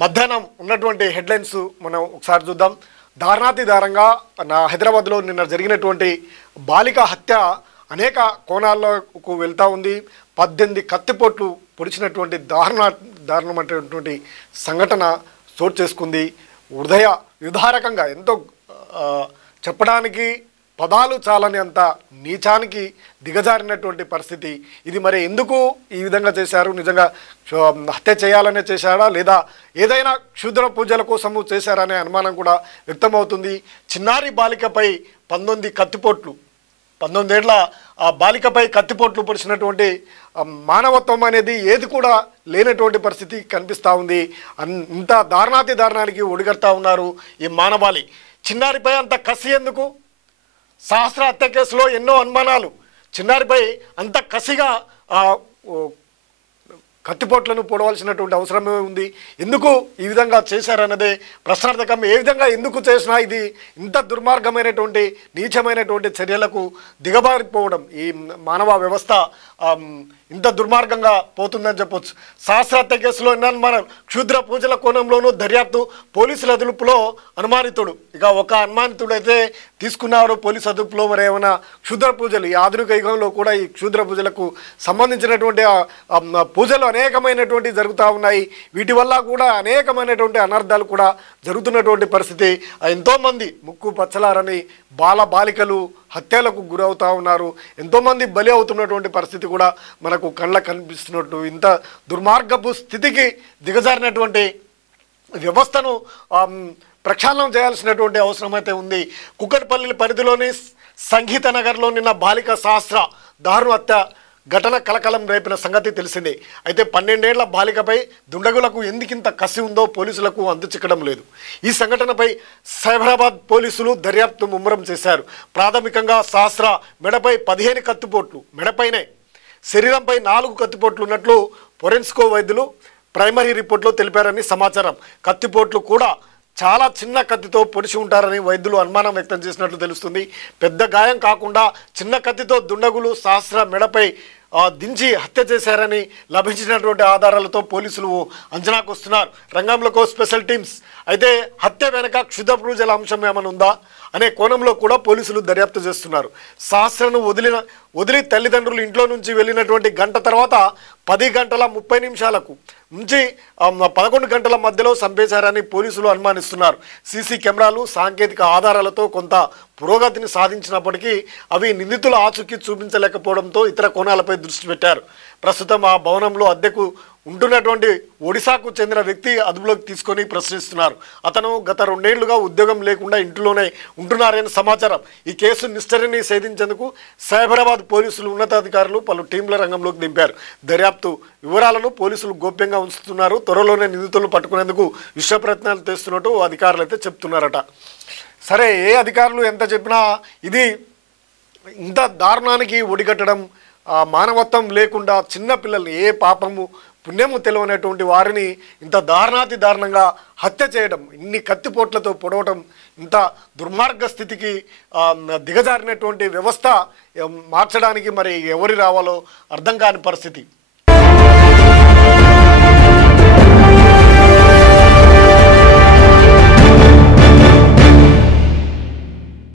మధ్యాహ్నం ఉన్నటువంటి హెడ్లైన్స్ మనం ఒకసారి చూద్దాం. దారుణాతి దారుణంగా హైదరాబాద్లో నిన్న జరిగినటువంటి బాలిక హత్య అనేక కోణాలకు వెళ్తూ ఉంది. 18 కత్తిపోట్లు పొడిచినటువంటి దారుణమైనటువంటి సంఘటన చోటు చేసుకుంది. హృదయ విదారకంగా ఎంతో చెప్పడానికి పదాలు చాలని అంత నీచానికి దిగజారినటువంటి పరిస్థితి ఇది. మరి ఎందుకు ఈ విధంగా చేశారు? నిజంగా హత్య చేయాలనే చేశారా లేదా ఏదైనా క్షుద్ర పూజల కోసము చేశారనే అనుమానం కూడా వ్యక్తమవుతుంది. చిన్నారి బాలికపై 19 కత్తిపోట్లు, 19 ఏళ్ల ఆ బాలికపై కత్తిపోట్లు పొడిచినటువంటి మానవత్వం అనేది ఏది కూడా లేనటువంటి పరిస్థితి కనిపిస్తూ ఉంది. ఇంత దారుణాతి దారుణానికి ఒడిగడతా ఉన్నారు ఈ మానవాళి. చిన్నారిపై అంత కసి ఎందుకు? సహస్ర హత్య కేసులో ఎన్నో అనుమానాలు. చిన్నారిపై అంత కసిగా కత్తిపోట్లను పొడవలసినటువంటి అవసరమే ఉంది. ఎందుకు ఈ విధంగా చేశారన్నదే ప్రశ్నార్థకం. ఏ విధంగా ఎందుకు చేసినా ఇది ఇంత దుర్మార్గమైనటువంటి నీచమైనటువంటి చర్యలకు దిగబారిపోవడం ఈ మానవ వ్యవస్థ ఇంత దుర్మార్గంగా పోతుందని చెప్పొచ్చు. సహస్ర హత్య కేసులో ఎన్నో అనుమానాలు. క్షుద్ర పూజల కోణంలోనూ దర్యాప్తు. పోలీసుల అదుపులో అనుమానితుడు. ఇక ఒక అనుమానితుడు అయితే తీసుకున్నారు పోలీసు అదుపులో. మరి ఏమైనా క్షుద్ర పూజలు ఈ ఆధునిక యుగంలో కూడా ఈ క్షుద్ర పూజలకు సంబంధించినటువంటి పూజలు అనేకమైనటువంటి జరుగుతూ ఉన్నాయి. వీటి వల్ల కూడా అనేకమైనటువంటి అనర్థాలు కూడా జరుగుతున్నటువంటి పరిస్థితి. ఎంతోమంది ముక్కు పచ్చలారని బాలికలు హత్యలకు గురవుతూ ఉన్నారు. ఎంతోమంది బలి అవుతున్నటువంటి పరిస్థితి కూడా మనకు కళ్ళకు కనిపిస్తున్నట్టు ఇంత దుర్మార్గపు స్థితికి దిగజారినటువంటి వ్యవస్థను ప్రక్షాళనం చేయాల్సినటువంటి అవసరం అయితే ఉంది. కుక్కట్పల్లి పరిధిలోని సంగీత నగర్లో నిన్న బాలిక సహస్ర దారుణ హత్య ఘటన కలకలం రేపిన సంగతి తెలిసిందే. అయితే 12 ఏళ్ల బాలికపై దుండగులకు ఎందుకింత కసి ఉందో పోలీసులకు అంతుచిక్కడం లేదు. ఈ సంఘటనపై సైబరాబాద్ పోలీసులు దర్యాప్తు ముమ్మరం చేశారు. ప్రాథమికంగా సహస్ర మెడపై 15 కత్తిపోట్లు, మెడపైనే శరీరంపై 4 కత్తిపోట్లు ఉన్నట్లు ఫోరెన్సిక్ వైద్యులు ప్రైమరీ రిపోర్ట్లో తెలిపారని సమాచారం. కత్తిపోట్లు కూడా చాలా చిన్న కత్తితో పొడిచి ఉంటారని వైద్యులు అనుమానం వ్యక్తం చేసినట్లు తెలుస్తుంది. పెద్ద గాయం కాకుండా చిన్న కత్తితో దుండగులు సహస్ర మెడపై దించి హత్య చేశారని లభించినటువంటి ఆధారాలతో పోలీసులు అంచనాకు వస్తున్నారు. రంగంలోకి స్పెషల్ టీమ్స్. అయితే హత్య వెనక క్షుద్ర పూజల అంశం ఏమైనా ఉందా అనే కోణంలో కూడా పోలీసులు దర్యాప్తు చేస్తున్నారు. సహస్రను వదిలి తల్లిదండ్రులు ఇంట్లో నుంచి వెళ్ళినటువంటి గంట తర్వాత 10 గంటల 30 నిమిషాలకు నుంచి 11 గంటల మధ్యలో చంపేశారని పోలీసులు అనుమానిస్తున్నారు. సీసీ కెమెరాలు సాంకేతిక ఆధారాలతో కొంత పురోగతిని సాధించినప్పటికీ అవి నిందితుల ఆచూకీ చూపించలేకపోవడంతో ఇతర కోణాలపై దృష్టి పెట్టారు. ప్రస్తుతం ఆ భవనంలో అద్దెకు ఉంటున్నటువంటి ఒడిశాకు చెందిన వ్యక్తి అదుపులోకి తీసుకొని ప్రశ్నిస్తున్నారు. అతను గత 2 ఏళ్లుగా ఉద్యోగం లేకుండా ఇంట్లోనే ఉంటున్నారని సమాచారం. ఈ కేసు మిస్టరీని ఛేదించేందుకు సైబరాబాద్ పోలీసులు ఉన్నతాధికారులు పలు టీంల రంగంలోకి దింపారు. దర్యాప్తు వివరాలను పోలీసులు గోప్యంగా ఉంచుతున్నారు. త్వరలోనే నిందితులను పట్టుకునేందుకు విశ్వ ప్రయత్నాలు చేస్తున్నట్టు అధికారులు అయితే చెప్తున్నారట. సరే, ఏ అధికారులు ఎంత చెప్పినా ఇది ఇంత దారుణానికి ఒడిగట్టడం, మానవత్వం లేకుండా చిన్న పిల్లల్ని ఏ పాపము పుణ్యము తెలియనటువంటి వారిని ఇంత దారుణాతి దారుణంగా హత్య చేయడం, ఇన్ని కత్తిపోట్లతో పొడవటం, ఇంత దుర్మార్గ స్థితికి దిగజారినటువంటి వ్యవస్థ మార్చడానికి మరి ఎవరు రావాలో అర్థం కాని పరిస్థితి.